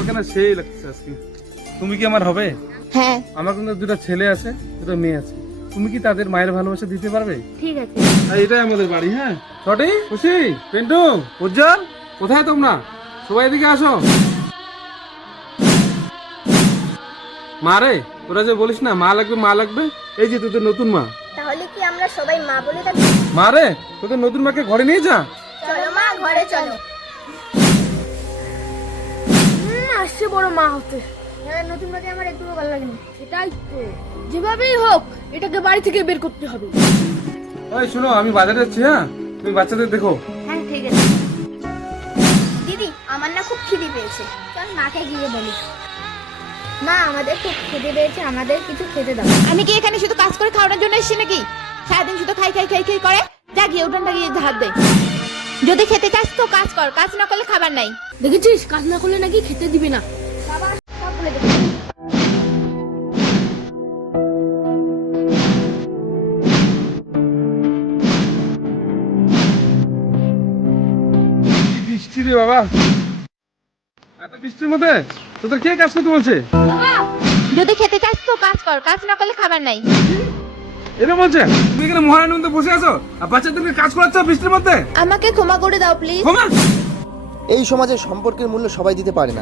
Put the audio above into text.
তোমাকে না সেই লাগছে আজকে। তুমি কি আমার হবে? হ্যাঁ আমার কিন্তু দুটো ছেলে আছে, দুটো মেয়ে আছে। তুমি কি তাদের মায়ের ভালোবাসা দিতে পারবে? ঠিক আছে। আর এটাই আমাদের বাড়ি। হ্যাঁ ছটি খুশি পেন্টু উজ্জ্বল, কোথায় তোমরা? সবাই এদিকে আসো। মা রে, তোরা যে বলিস না মা লাগবে মা লাগবে, এই যে তোদের নতুন মা। তাহলে কি আমরা সবাই মা বলে থাকি? মা রে, তোদের নতুন মাকে ঘরে নিয়ে যা। চলো মা, ঘরে চলো। আসছে বড় মা হতে। হ্যাঁ, নতুন মাকে আমার একটু ভালো লাগেনি। সেটাই তো, যেভাবেই হোক এটাকে বাড়ি থেকে বের করতে হবে। ওই শোনো, আমি বাজারে যাচ্ছি। হ্যাঁ, তুমি বাচ্চাদের দেখো। হ্যাঁ ঠিক আছে। দিদি, আমার না খুব খিদে পেয়েছে, চল মাকে গিয়ে বলি। মা, আমাদের খুব খিদে পেয়েছে, আমাদের কিছু খেতে দাও। আমি কি এখানে শুধু কাজ করে খাওয়ানোর জন্য এসেছি নাকি? সারাদিন শুধু খাই খাই খাই খাই করে। যা গিয়ে উঠানটা গিয়ে হাত দে। যদি খেতে চাস তো কাজ কর, কাজ না করলে খাবার নাই। দেখেছিস, কাজ না করলে নাকি খেতে দিবে না। বাবা সব বলে দেবো। বৃষ্টি রে বাবা, এত বৃষ্টির মধ্যে তোদের কে কাজ করতে বলছে? যদি খেতে চাস তো কাজ কর, কাজ না করলে খাবার নাই। এটা বলছে? তুমি এখানে মহারানীর মধ্যে বসে আছো আর বাচ্চাদেরকে কাজ করাচ্ছ বৃষ্টির মধ্যে? আমাকে ক্ষমা করে দাও প্লিজ। ক্ষমা? এই সমাজে সম্পর্কের মূল্য সবাই দিতে পারে না।